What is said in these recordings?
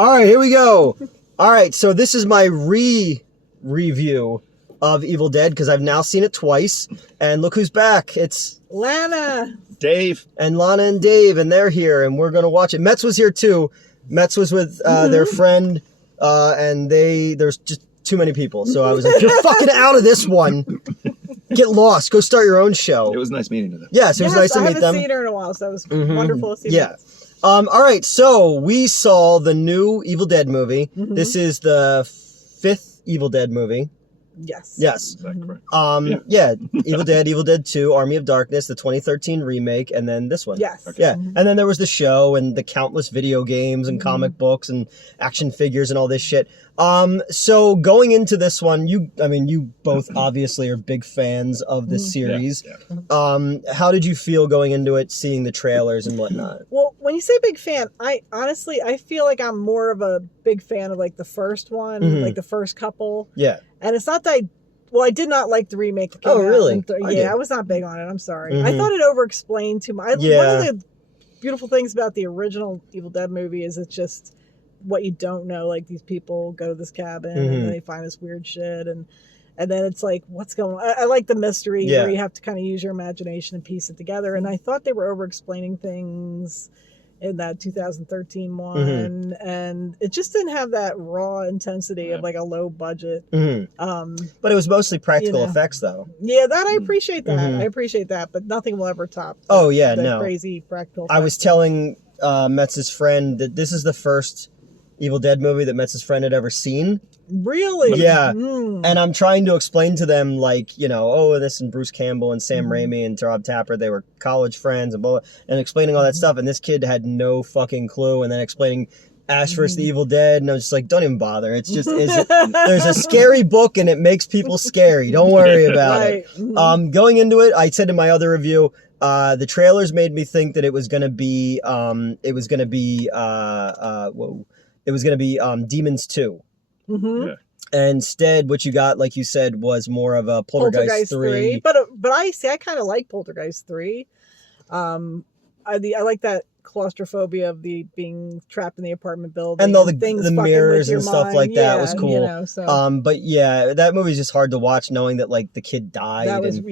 All right, here we go. All right, so this is my review of Evil Dead because I've now seen it twice. And look who's back. It's Lana. Dave. And Lana and Dave, and they're here, and we're going to watch it. Metz was here, too. Metz was with their friend, and there's just too many people. So I was like, you're fucking out of this one. Get lost. Go start your own show. It was nice meeting them. Yes, it was nice to meet them. I haven't seen her in a while, so that was wonderful to see Yeah. All right, so we saw the new Evil Dead movie. This is the 5th Evil Dead movie. Yes. Yes. Is that correct? Yeah. Evil Dead 2, Army of Darkness, the 2013 remake, and then this one. Yes. Okay. Yeah. And then there was the show and the countless video games and comic books and action figures and all this shit. So going into this one, you both obviously are big fans of this series. Yeah. How did you feel going into it, seeing the trailers and whatnot? Well, when you say big fan, I feel like I'm more of a big fan of like the first one, like the first couple. Yeah. And it's not that I did not like the remake. That came Oh, really? I was not big on it. I'm sorry. I thought it over-explained too much. Yeah. One of the beautiful things about the original Evil Dead movie is it's just what you don't know. Like these people go to this cabin and then they find this weird shit and then it's like, what's going on? I like the mystery where you have to kind of use your imagination and piece it together. And I thought they were over-explaining things in that 2013 one, and it just didn't have that raw intensity of like a low budget. But it was mostly practical effects, though. Yeah, that I appreciate that. I appreciate that, but nothing will ever top. The crazy practical effects. I was telling Metz's friend that this is the first Evil Dead movie that Metz's friend had ever seen. Really? Yeah. And I'm trying to explain to them, like, this and Bruce Campbell and Sam Raimi and Rob Tapper, they were college friends and blah, blah, and explaining all that stuff. And this kid had no fucking clue. And then explaining Ash vs. the Evil Dead. And I was just like, don't even bother. It's just, there's a scary book and it makes people scary. Don't worry about it. Going into it, I said in my other review, the trailers made me think that it was going to be, Demons 2. Yeah. And instead, what you got, like you said, was more of a Poltergeist 3. But I kind of like Poltergeist 3. I like that claustrophobia of the being trapped in the apartment building and all the with mirrors your and stuff mind. like that was cool. But that movie's just hard to watch, knowing that like the kid died. That was, and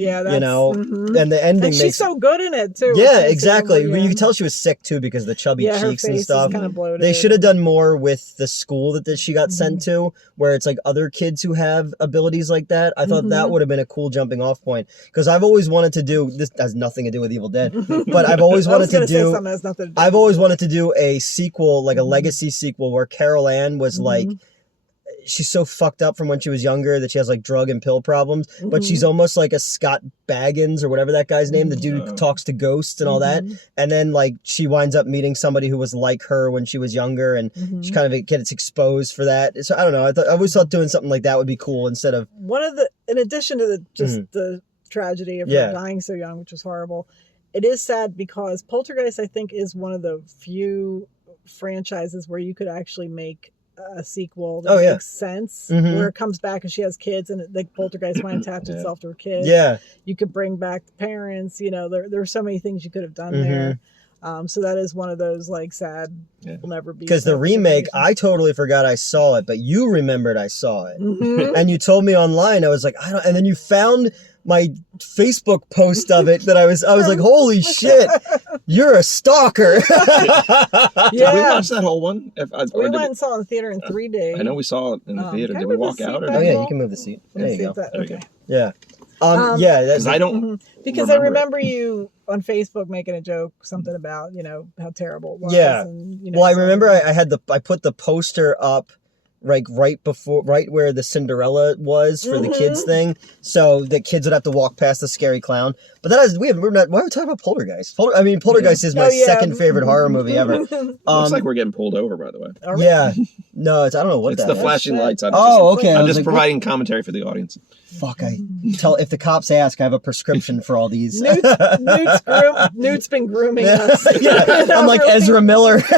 the ending. And she's so good in it too. Yeah, exactly. You can tell she was sick too because of the chubby cheeks her face and stuff. is kind of bloated. They should have done more with the school that she got sent to, where it's like other kids who have abilities like that. I thought that would have been a cool jumping off point, because I've always wanted to do this. Has nothing to do with Evil Dead, but I've always wanted to do. I've always wanted to do a sequel, like a legacy sequel, where Carol Ann was like, she's so fucked up from when she was younger that she has like drug and pill problems, but she's almost like a Scott Baggins or whatever that guy's name, the dude who talks to ghosts and all that. And then like she winds up meeting somebody who was like her when she was younger, and she kind of gets exposed for that. So I don't know. I always thought doing something like that would be cool instead of in addition to the tragedy of her dying so young, which was horrible. It is sad because Poltergeist, I think, is one of the few franchises where you could actually make a sequel that makes sense, where it comes back and she has kids and the Poltergeist might attach itself to her kids. Yeah. You could bring back the parents, there are so many things you could have done there. So that is one of those like sad will never be. Because the remake, I totally forgot I saw it, but you remembered I saw it. And you told me online, I was like, and then you found my Facebook post of it that I was like, holy shit, you're a stalker. Did we watch that whole one? We went and saw it in the theater in 3D. I know we saw it in the theater. Did we walk out? Oh yeah, you can move the seat. There you go. Okay. Yeah. Because I don't. Because I remember you on Facebook making a joke, something about how terrible it was. Yeah. And, I remember I put the poster up right where the Cinderella was for the kids thing, so the kids would have to walk past the scary clown. But why are we talking about Poltergeist? Poltergeist is my second favorite horror movie ever. Looks like we're getting pulled over, by the way. Yeah, no, I don't know what it's that the is. flashing lights. Okay. I'm just providing commentary for the audience. Fuck, if the cops ask, I have a prescription for all these. Newt's been grooming us. Yeah, I'm like Ezra Miller. Aren't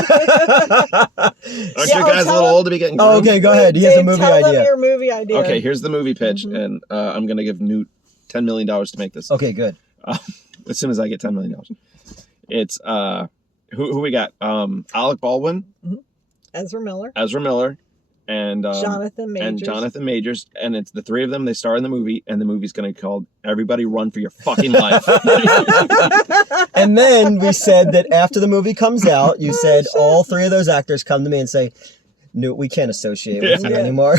you guys a little old to be getting groomed? Oh, okay, go ahead. He has a movie idea. Tell them your movie idea. Okay, here's the movie pitch, and I'm going to give Newt $10 million to make this. Okay, good. As soon as I get $10 million. It's, who we got? Alec Baldwin, Ezra Miller. And Jonathan Majors, and it's the three of them. They star in the movie, and the movie's going to be called "Everybody Run for Your Fucking Life." And then we said that after the movie comes out, you said all three of those actors come to me and say, "No, we can't associate with you anymore."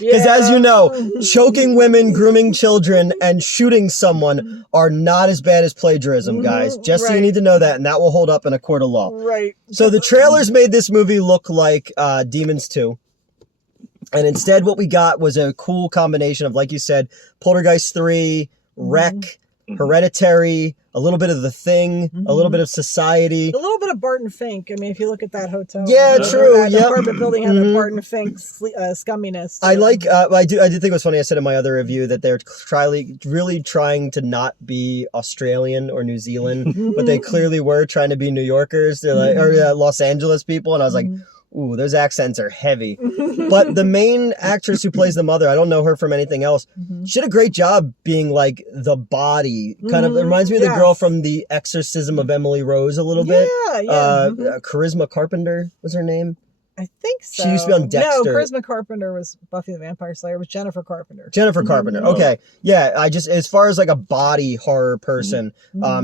Because as you know, choking women, grooming children, and shooting someone are not as bad as plagiarism, guys. Just so you need to know that, and that will hold up in a court of law. Right. So the trailers made this movie look like Demons 2. And instead what we got was a cool combination of, like you said, Poltergeist 3, Wreck, Hereditary, a little bit of The Thing, a little bit of Society. A little bit of Barton Fink. I mean, if you look at that hotel. Yeah, true. The apartment building had a Barton Fink scumminess. I like, I did think it was funny, I said in my other review that they're really trying to not be Australian or New Zealand, but they clearly were trying to be New Yorkers. They're like, or Los Angeles people, and I was like, ooh, those accents are heavy. But the main actress who plays the mother, I don't know her from anything else. She did a great job being like the body. Kind of, it reminds me of the girl from The Exorcism of Emily Rose a little bit. Yeah. Charisma Carpenter was her name. I think so. She used to be on Dexter. No, Charisma Carpenter was Buffy the Vampire Slayer. It was Jennifer Carpenter. Carpenter. Okay. Yeah, I just, as far as like a body horror person,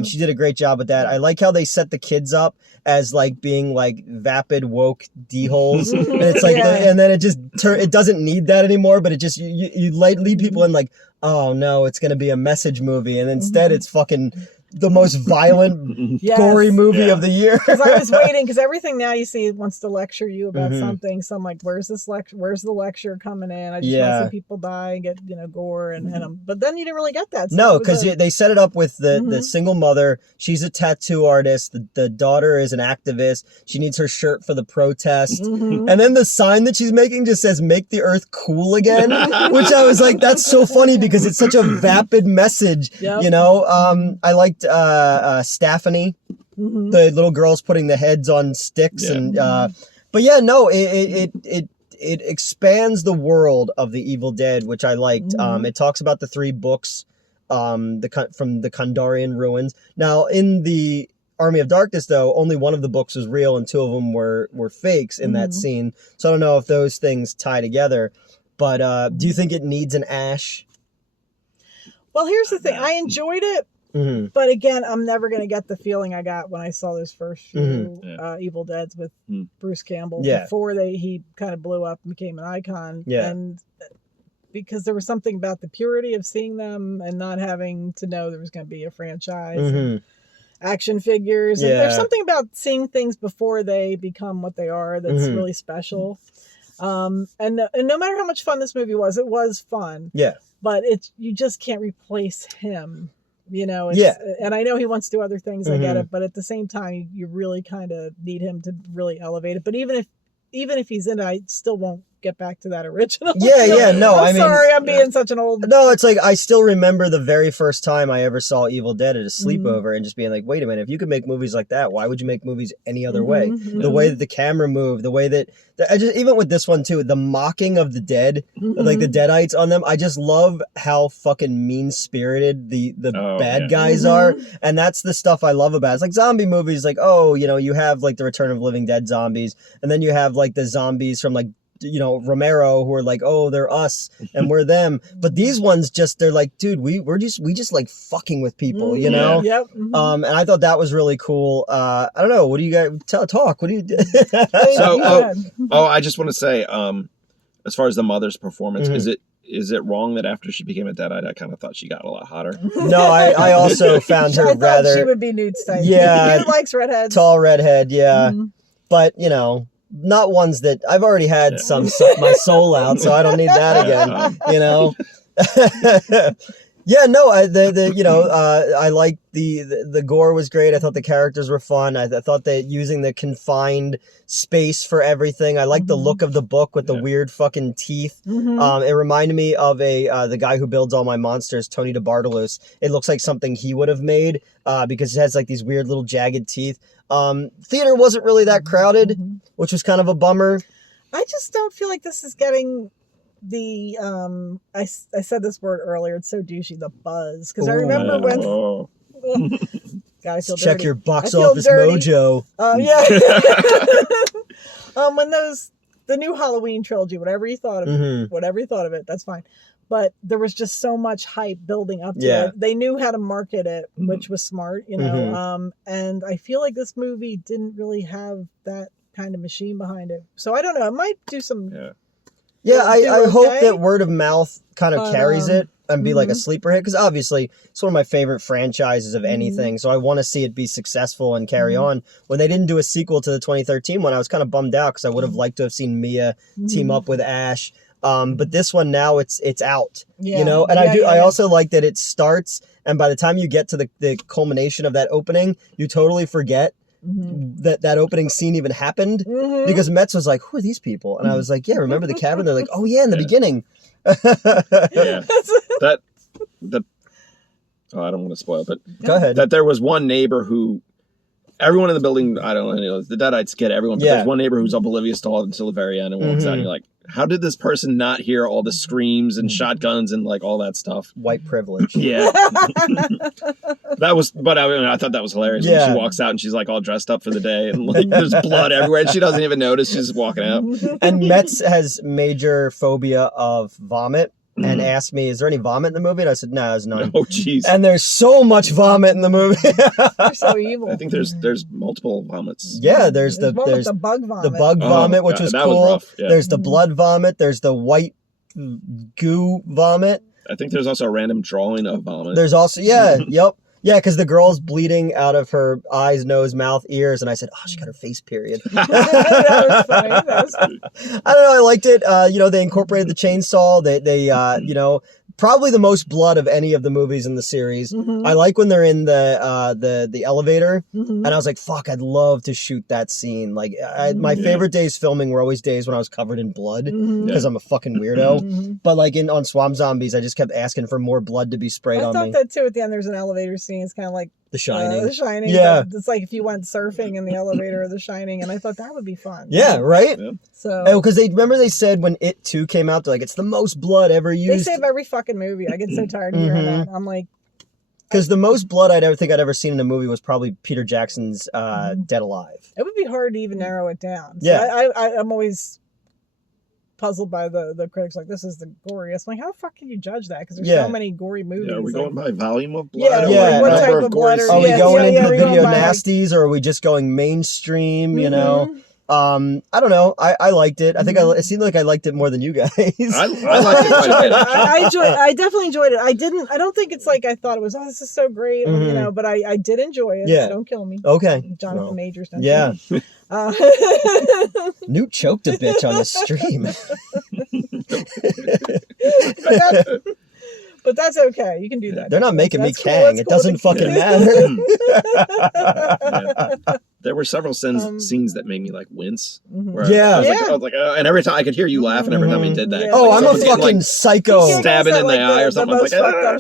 she did a great job with that. I like how they set the kids up as like being like vapid woke d-holes. And it's like, and then it just it doesn't need that anymore, but it just, you lead people in like, oh no, it's going to be a message movie. And instead it's fucking the most violent, gory movie of the year. Because I was waiting, because everything now you see wants to lecture you about something. So I'm like, where's this lecture? Where's the lecture coming in? I just want to see people die and get, gore and but then you didn't really get that. So no, because they set it up with the single mother. She's a tattoo artist. The daughter is an activist. She needs her shirt for the protest. And then the sign that she's making just says, "Make the earth cool again," which I was like, that's so funny because it's such a vapid message, I liked Stephanie, the little girls putting the heads on sticks, and but yeah, no, it expands the world of the Evil Dead, which I liked. It talks about the 3 books, from the Kandarian ruins. Now in the Army of Darkness, though, only one of the books was real and 2 of them were fakes in that scene. So I don't know if those things tie together. But do you think it needs an Ash? Well, here's the thing. I enjoyed it. But again, I'm never going to get the feeling I got when I saw those first few Evil Deads with Bruce Campbell before he kind of blew up and became an icon. And because there was something about the purity of seeing them and not having to know there was going to be a franchise and action figures. And there's something about seeing things before they become what they are that's really special. And no matter how much fun this movie was, it was fun. Yeah. But you just can't replace him. And I know he wants to do other things, I get it, but at the same time you really kind of need him to really elevate it. But even if he's in it, I still won't get back to that original. I'm sorry, I'm being such an old... No, it's like, I still remember the very first time I ever saw Evil Dead at a sleepover and just being like, wait a minute, if you could make movies like that, why would you make movies any other way? The way that the camera moved, the way that... even with this one too, the mocking of the dead, like the Deadites on them, I just love how fucking mean-spirited the bad guys are. And that's the stuff I love about it. It's like zombie movies, like, you have like the Return of Living Dead zombies, and then you have like the zombies from like, Romero, who are like, oh, they're us and we're them. But these ones they're like, dude, we just like fucking with people, And I thought that was really cool. I don't know. What do you guys talk? What do you do? I just want to say, as far as the mother's performance, is it wrong that after she became a Deadite, I kind of thought she got a lot hotter? No, I also found her rather... she would be Newt Stein. Yeah. Newt likes redheads. Tall redhead, yeah. But, not ones that I've already had suck my soul out, so I don't need that again. I liked the gore was great. I thought the characters were fun. I thought that using the confined space for everything. I liked the look of the book with the weird fucking teeth. It reminded me of the guy who builds all my monsters, Tony DeBartolus. It looks like something he would have made because it has like these weird little jagged teeth. Theater wasn't really that crowded, which was kind of a bummer. I just don't feel like this is getting the I said this word earlier, it's so douchey, the buzz, because I remember when gotta feel check dirty. your box office mojo. When the new Halloween trilogy, whatever you thought of it, that's fine. But there was just so much hype building up to it. They knew how to market it, which was smart, you know. And I feel like this movie didn't really have that kind of machine behind it. So I don't know. It might do some. Yeah, I hope that word of mouth kind of carries it and be like a sleeper hit, because obviously it's one of my favorite franchises of anything, so I want to see it be successful and carry on. When they didn't do a sequel to the 2013 one, I was kind of bummed out because I would have liked to have seen Mia team up with Ash. But this one now it's out, you know, and I also like that it starts, and by the time you get to the culmination of that opening, you totally forget that opening scene even happened, because Metz was like, who are these people? And I was like, yeah, remember the cabin? They're like, oh yeah, in the beginning. I don't want to spoil, but go ahead. That there was one neighbor who, everyone in the building, I don't know, the Deadites get everyone, but there's one neighbor who's oblivious to all until the very end and walks out, and you're like, how did this person not hear all the screams and shotguns and like all that stuff? White privilege. Yeah. But I mean, I thought that was hilarious. When she walks out and she's like all dressed up for the day and like there's blood everywhere and she doesn't even notice. She's just walking out. And Metz has major phobia of vomit. And asked me, is there any vomit in the movie? And I said, no, there's none. Oh, jeez. And there's so much vomit in the movie. They're so evil. I think there's multiple vomits. Yeah, there's the bug vomit. The bug vomit, which was cool. Was rough, yeah. There's the blood vomit. There's the white goo vomit. I think there's also a random drawing of vomit. There's also, yep. Yeah, because the girl's bleeding out of her eyes, nose, mouth, ears, and I said, oh, she got her face period. That was funny. That was funny. I don't know, I liked it. You know, they incorporated the chainsaw. They you know, probably the most blood of any of the movies in the series. I like when they're in the elevator, and I was like, fuck, I'd love to shoot that scene. Like, my favorite days filming were always days when I was covered in blood, because I'm a fucking weirdo. But like on Swamp Zombies, I just kept asking for more blood to be sprayed on me. I thought that too. At the end, there's an elevator scene. It's kind of like The Shining. The Shining. Yeah. It's like if you went surfing in the elevator of The Shining, and I thought that would be fun. Yeah, right? Yeah. So, because they said when It 2 came out, they're like, it's the most blood ever used. They save every fucking movie. I get so tired of hearing that. I'm like, because the most blood I'd ever seen in a movie was probably Peter Jackson's Dead Alive. it would be hard to even narrow it down. So Yeah. I'm always puzzled by the critics, like, this is the goriest. I'm like, how the fuck can you judge that? Because there's so many gory movies. Yeah, are we like, going by volume of blood? Yeah, what right. type of blood Are we going into the video by, nasties, or are we just going mainstream, you know? I don't know. I liked it. I think it seemed like I liked it more than you guys. I liked it quite a bit. I definitely enjoyed it. I don't think it's like I thought it was, oh, this is so great, you know, but I did enjoy it. Yeah. So don't kill me. Okay. Jonathan Majors. Don't Yeah. kill me. Newt choked a bitch on the stream. But that's okay. You can do that. They're not making me That's cool. Kang. That's It cool. doesn't fucking matter. There were several scenes that made me like wince. Where Yeah. I was like, and every time I could hear you laugh, and every time he did that. Yeah. Oh, like, I'm a someone getting, fucking like, psycho. stabbing in the eye or something. I was like, ah.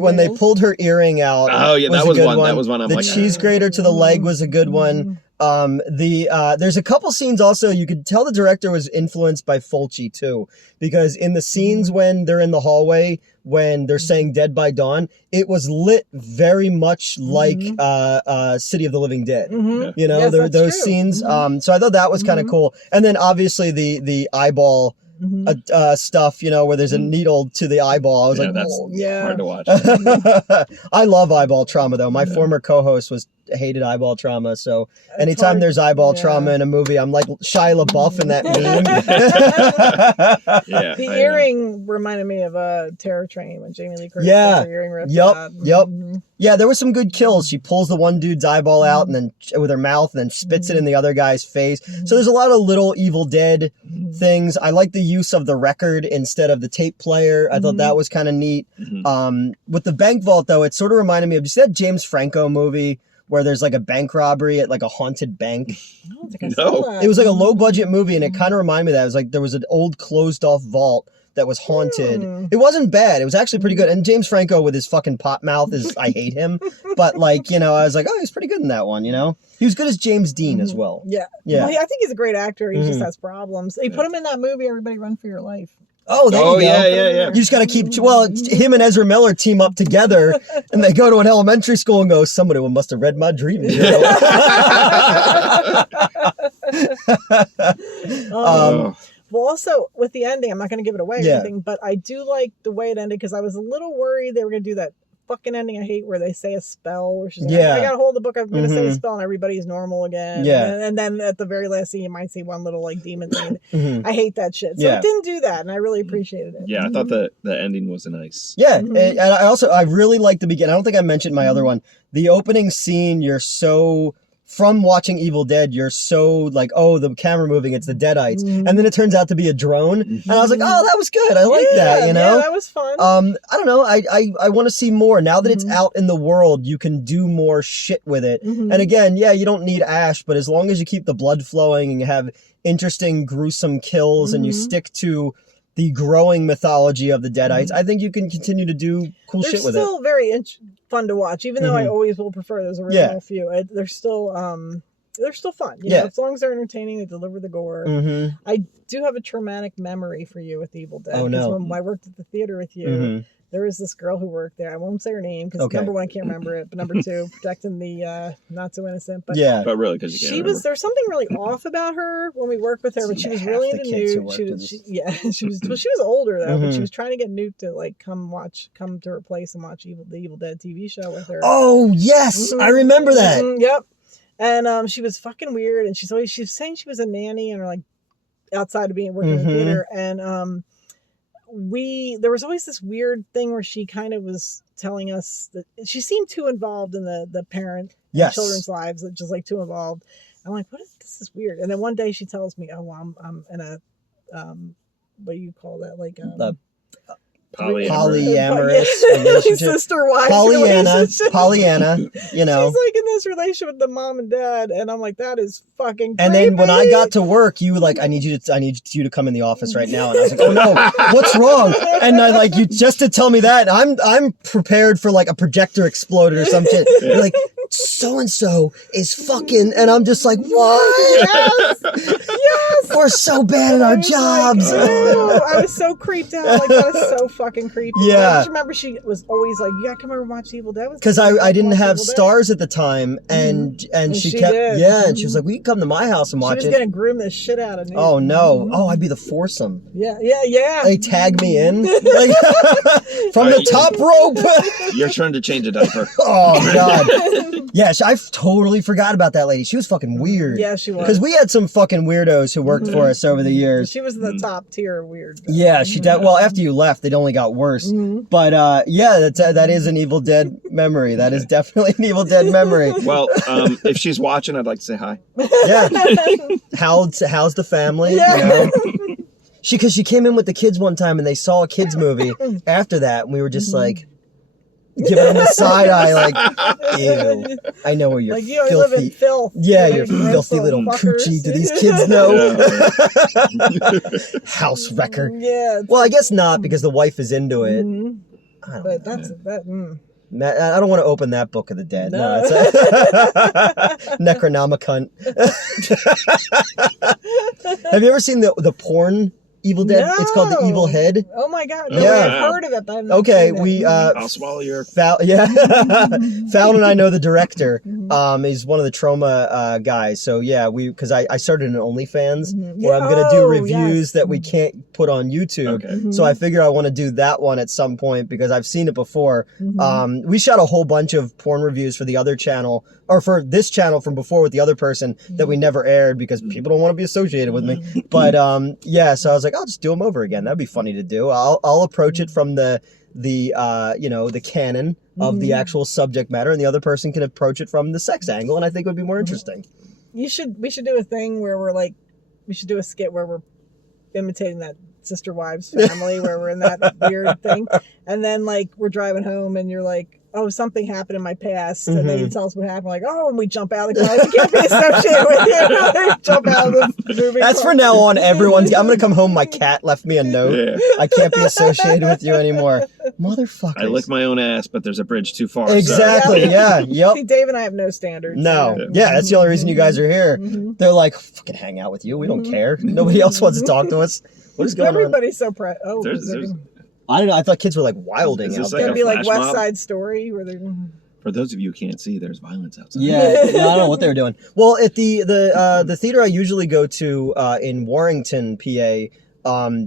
When they pulled her earring out. Oh yeah, that was one. That was one. I'm the like, cheese grater to the leg was a good one. There's a couple scenes also, you could tell the director was influenced by Fulci too, because in the scenes when they're in the hallway, when they're saying Dead by Dawn, it was lit very much like City of the Living Dead. You know, Yes, those true. scenes. So I thought that was kind of cool. And then obviously the eyeball stuff, you know, where there's a needle to the eyeball. I was like, that's oh, hard to watch. I love eyeball trauma though. My former co-host hated eyeball trauma, so anytime there's eyeball trauma in a movie, I'm like Shia LaBeouf in that meme. The earring reminded me of Terror Train when Jamie Lee Curtis Yeah. got her earring ripped Yep. out. Yeah, there were some good kills. She pulls the one dude's eyeball out and then with her mouth and then spits it in the other guy's face. So there's a lot of little Evil Dead things. I like the use of the record instead of the tape player. I thought that was kind of neat. With the bank vault though, it sort of reminded me of, you see that James Franco movie where there's like a bank robbery at like a haunted bank? I don't think I saw that. It was like a low budget movie and it kind of reminded me of that. It was like there was an old closed off vault that was haunted. It wasn't bad. It was actually pretty good. And James Franco with his fucking pop mouth I hate him. But like, you know, I was like, oh, he's pretty good in that one, you know? He was good as James Dean as well. Yeah. Yeah. Well, I think he's a great actor. He just has problems. They put him in that movie, Everybody Run for Your Life. Oh, there you go. Yeah. You just got to keep, him and Ezra Miller team up together and they go to an elementary school and go, somebody must have read my dream. Well, also with the ending, I'm not going to give it away or Yeah. anything, but I do like the way it ended because I was a little worried they were going to do that fucking ending I hate where they say a spell or she's like, Yeah. I got to hold the book, I'm going to say a Mhm. spell and everybody's normal again. Yeah. And then at the very last scene, you might see one little like demon thing. Mhm. I hate that shit. So Yeah. it didn't do that, and I really appreciated it. Yeah, I thought the ending was nice. Yeah, Mhm. and I really like the beginning. I don't think I mentioned my other one. The opening scene, you're so from watching Evil Dead, you're so like, oh, the camera moving, it's the Deadites, Mhm. and then it turns out to be a drone, and I was like, oh, that was good. I like that, you know. Yeah, that was fun. I don't know. I want to see more now that it's Mhm. out in the world. You can do more shit with it. Mhm. And again, yeah, you don't need Ash, but as long as you keep the blood flowing and you have interesting, gruesome kills, and you Mhm. stick to the growing mythology of the Deadites, I think you can continue to do cool They're shit with it. still very fun to watch, even though I Mhm. always will prefer those original few. They're still fun. You know, as long as they're entertaining, they deliver the gore. Mm-hmm. I do have a traumatic memory for you with Evil Dead. Oh, no. When I worked at the theater with you, Mm-hmm. there was this girl who worked there. I won't say her name because Okay. number one, I can't remember it, but number two, protecting the not so innocent. But Yeah. But really, because you can't she remember. was there's something really off about her when we worked with her, but she was Half really the into kids who Newt. worked She in was this- she was well, she was older though, but she Mhm. was trying to get Newt to like come to her place and watch the Evil Dead TV show with her. Oh yes, I remember that. Mhm, yep. And she was fucking weird, and she was saying she was a nanny and like outside of being working in the Mhm. theater, and there was always this weird thing where she kind of was telling us that she seemed too involved in the parent and Yes. children's lives, just like too involved. I'm like, this is weird. And then one day she tells me, oh, I'm in a what do you call that, like polyamorous relationship. sister-wife relationship. Pollyanna, you know. She's like in this relationship with the mom and dad, and I'm like, that is fucking creepy. And then when I got to work, you were like, I need you to come in the office right now. And I was like, oh no, what's wrong? And I like you just to tell me that. I'm prepared for like a projector exploded or some shit. You're like, so and so is fucking, and I'm just like, what? Yes, we're so bad at our jobs. Like, ew. I was so creeped out. Like, that is so fucking creepy. Yeah. I just remember she was always like, you gotta come over and watch Evil Dead. Because I didn't have stars at the time, and she kept did. and she was like, "Well, you can come to my house and watch She was gonna groom the shit out of me. Oh no! Oh, I'd be the foursome. Yeah. They tag me in like, from the top rope. Your turn to change a diaper. Oh god. Yeah, I totally forgot about that lady. She was fucking weird. Yeah, she was. Because we had some fucking weirdos who worked for us over the years. She was the top tier weird. Yeah, she did. Well, after you left, it only got worse. But yeah, that is an Evil Dead memory. That is definitely an Evil Dead memory. Well, if she's watching, I'd like to say hi. Yeah. How's the family? Yeah. You know? Because she came in with the kids one time and they saw a kids movie after that, and we were just like giving them the side eye, like, ew. I know where you're like, you live in filthy. filth. Yeah, You you're gross filthy little fuckers. coochie. Do these kids know? Yeah. House wrecker. Yeah. Well, I guess not because the wife is into it. Mhm. I don't But know. that's that. I don't want to open that book of the dead. No, No. it's a Necronomicon. Have you ever seen the porn Evil Dead? It's called The Evil No. Head. Oh my god! No, Yeah. I've heard of it, but I've not Okay, seen it. we I'll swallow your. Fallon and I know the director. He's one of the trauma guys. So yeah, because I started an OnlyFans where I'm gonna do reviews that we can't put on YouTube. Okay. So I figure I want to do that one at some point because I've seen it before. We shot a whole bunch of porn reviews for the other channel, or for this channel from before with the other person that we never aired because people don't want to be associated with me. But yeah, so I was like, I'll just do them over again. That'd be funny to do. I'll approach it from the canon of the actual subject matter, and the other person can approach it from the sex angle, and I think it would be more interesting. We should do a thing where we should do a skit where we're imitating that Sister Wives family where we're in that weird thing, and then like we're driving home and you're like, oh, something happened in my past, and then you tell us what happened, like, oh, and we jump out of the car, we can't be associated with you. Jump out of the movie. That's car. for now on. I'm gonna come home. My cat left me a note. Yeah. I can't be associated with you anymore, motherfucker. I lick my own ass, but there's a bridge too far. Exactly. So. Yeah. Yep. See, Dave and I have no standards. No. Yeah, that's the only reason you guys are here. They're like, fucking hang out with you. We don't care. Nobody else wants to talk to us. What is going on? Everybody's so proud. Oh, There's- I don't know. I thought kids were like wilding Is out this there. It's gonna be like flash West mob? Side Story where they're For those of you who can't see, there's violence outside. Yeah, I don't know what they were doing. Well, at the theater I usually go to in Warrington, PA,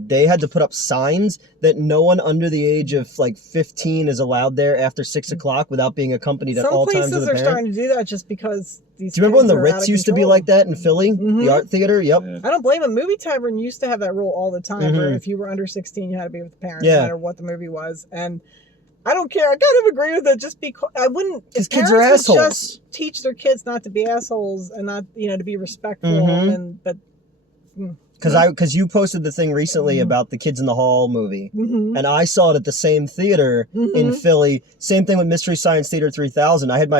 they had to put up signs that no one under the age of like 15 is allowed there after 6 o'clock without being accompanied at all times with a Some places are parent. starting to do that just because these. Do you remember when the kids are out Ritz of used to be control. like that in Philly? Mhm. The art theater? Yep. Yeah. I don't blame them. Movie Tavern used to have that rule all the time, where Mhm. if you were under 16, you had to be with the parent, Yeah. no matter what the movie was. And I don't care. I kind of agree with it. Just because I wouldn't. Because If kids parents are would assholes. just teach their kids not to be assholes and not, to be respectful. Mhm. But Because you posted the thing recently about the Kids in the Hall movie. mhm. And I saw it at the same theater in Mhm. Philly. Same thing with Mystery Science Theater 3000. I had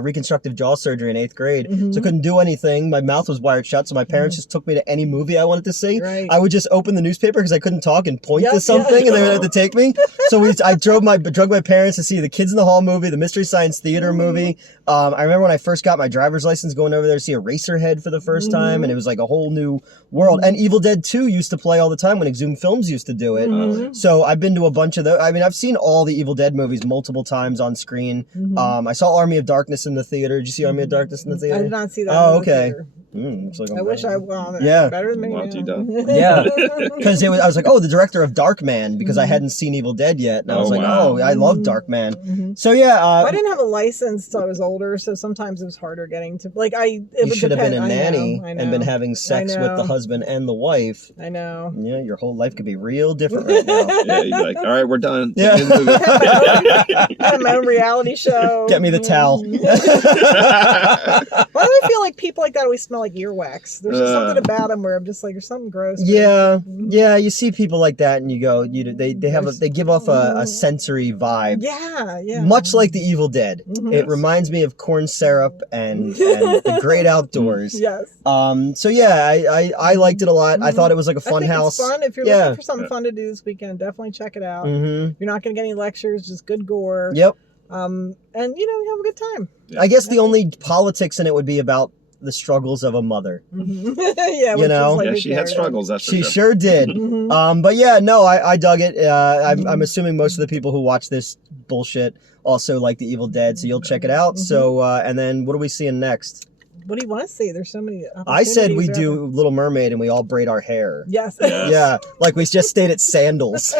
reconstructive jaw surgery in 8th grade, so I Mhm. couldn't do anything. My mouth was wired shut, so my parents just took me to any movie I wanted to see. Right. I would just open the newspaper because I couldn't talk and point Yep, to yeah. something, and they would have to take me. So I drug my parents to see the Kids in the Hall movie, the Mystery Science Theater movie. I remember when I first got my driver's license, going over there to see Eraserhead for the first time, and it was like a whole new world. And Evil Dead 2 used to play all the time when Exhumed Films used to do it. Mhm. So I've been to a bunch of those. I mean, I've seen all the Evil Dead movies multiple times on screen. Mhm. I saw Army of Darkness in the theater. Did you see Army of Darkness in the theater? I did not see that. Oh, in the okay. theater. Looks like I'm I wish I Yeah. better than me. Well, now. you don't. Yeah. Because I was like, oh, the director of Darkman, because I hadn't seen Evil Dead yet, and I was Oh, like, wow. oh, I love Darkman. Mhm. So yeah, I didn't have a license till I was older, so sometimes it was harder getting to. Like it you would should have been a depend. I know, nanny I and been know. having sex with the know. husband and the wife. I know. Yeah, your whole life could be real different right now. Yeah, you'd be like, all right, we're done. Yeah. Take me to the movie. I had my own reality show. Get me the towel. Why do I feel like people like that always smell like earwax? There's just something about them where I'm just like, there's something gross. Yeah, yeah. You see people like that, and you go, they give off a sensory vibe, Yeah, yeah. much like the Evil Dead. Mhm. It reminds me of corn syrup and the great outdoors. Yes. So yeah, I liked it a lot. I thought it was like a I fun think house. It's fun. If you're Yeah. looking for something fun to do this weekend, definitely check it out. Mm-hmm. You're not going to get any lectures, just good gore. Yep. And you have a good time. I guess the only politics in it would be about the struggles of a mother. Yeah, You know? Yeah, she had struggles. That's for She sure. sure did. Mhm. But yeah, no, I dug it. I'm assuming most of the people who watch this bullshit also like the Evil Dead, so you'll check it out. So and then what are we seeing next? What do you want to see? There's so many. I said we opportunities do Little Mermaid and we all braid our hair. Yes. Yes. Yeah, like we just stayed at Sandals.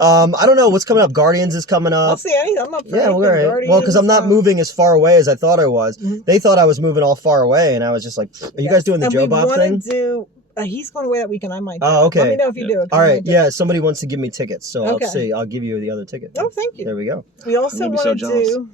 I don't know what's coming up. Guardians is coming I'll up. see anything. I'm up for Yeah, anything. well, all right. Guardians, Well, because I'm not moving as far away as I thought I was. Mhm. They thought I was moving all far away, and I was just like, "Are you guys doing the and Joe we Bob wanna thing?" Do. He's going away that weekend. I might. Oh, okay. Let me know if you Yeah. do it. All right, yeah. Somebody wants to give me tickets, so Okay. I'll see. I'll give you the other ticket. Oh, thank you. There we go. We also I'm gonna want be to so jealous. do.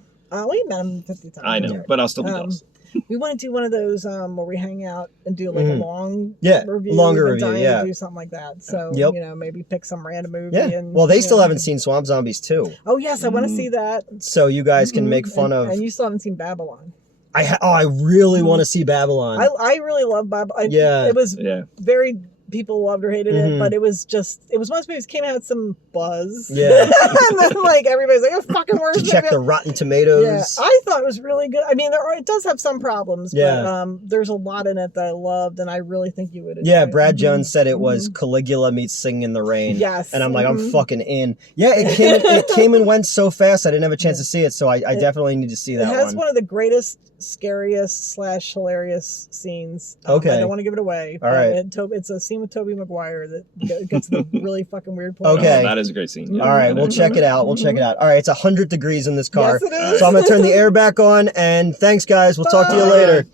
We met him 50 times. I know, but I'll still be Um, jealous. We want to do one of those where we hang out and do like a long review. longer We've been review, dying yeah. to do something like that. So Yep. maybe pick some random movie. Yeah. And, Well, they you still know. haven't seen Swamp Zombies 2, Oh yes, I want to see that. so you guys can Mhm. make fun of. And you still haven't seen Babylon. I really want to see Babylon. I really love Babylon. Yeah. It was Yeah. very. People loved or hated Mhm. it, but it was one of those movies came out with some buzz. Yeah. And then like everybody's like, "Oh, fucking worst to check movie." the Rotten Tomatoes. Yeah, I thought it was really good. I mean, it does have some problems, Yeah. but there's a lot in it that I loved, and I really think you would. Yeah, enjoy. Brad Mhm. Jones said it was Caligula meets Singing in the Rain. Yes, And I'm like, I'm Mhm. fucking in. Yeah, it came and went so fast. I didn't have a chance to see it, so I definitely need to see It that has one. one of the greatest, scariest / hilarious scenes. Okay. I don't want to give it away. All but right. It's a scene with Tobey Maguire that gets the really fucking weird point. Okay. Oh, that is a great scene. All right, we'll check it out. We'll check it out. All right, it's 100 degrees in this car. Yes, it is. So I'm going to turn the air back on, and thanks, guys. We'll talk to you Bye. later.